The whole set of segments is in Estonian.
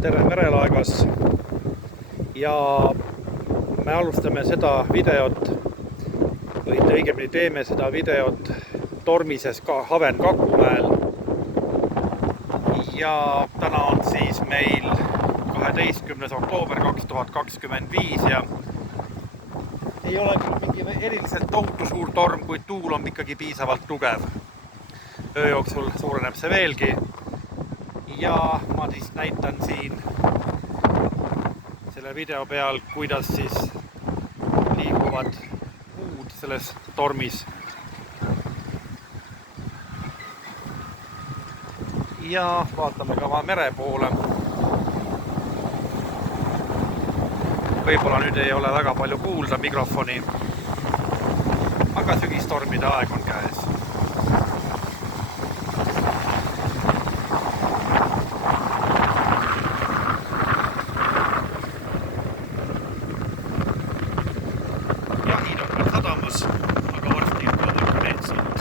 tere merelaegas ja me alustame seda videot või õigemini teeme seda videot tormises Haven Kakumäel ja täna on siis meil 12. oktoober 2025 ja ei ole küll mingi eriliselt tohutu suur torm, kuid tuul on ikkagi piisavalt tugev. Öö jooksul suureneb see veelgi ja ma siis näitan siin selle video peal, kuidas siis liiguvad puud selles tormis. Ja vaatame ka mere poole. Võib-olla nüüd ei ole väga palju kuulda mikrofoni, aga sügistormide aeg on käes. Jahid on veel sadamas, aga varsti jõuavad ka need siit.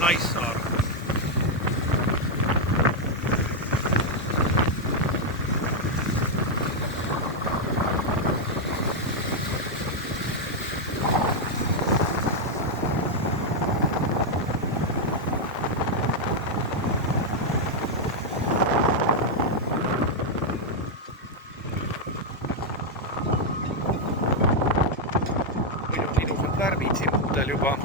Naissaar. Ilusad värvid siin puudel juba.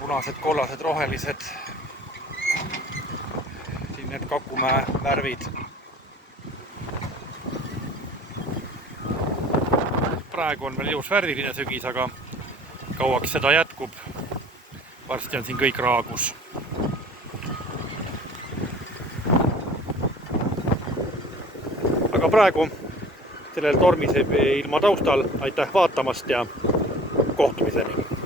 Punased, kollased, rohelised. Siin need Kakumäe värvid. Praegu on veel ilus värviline sügis, aga kauaks seda jätkub. Varsti on siin kõik raagus. Aga praegu sellel tormise ilma taustal aitäh vaatamast ja kohtumiseni!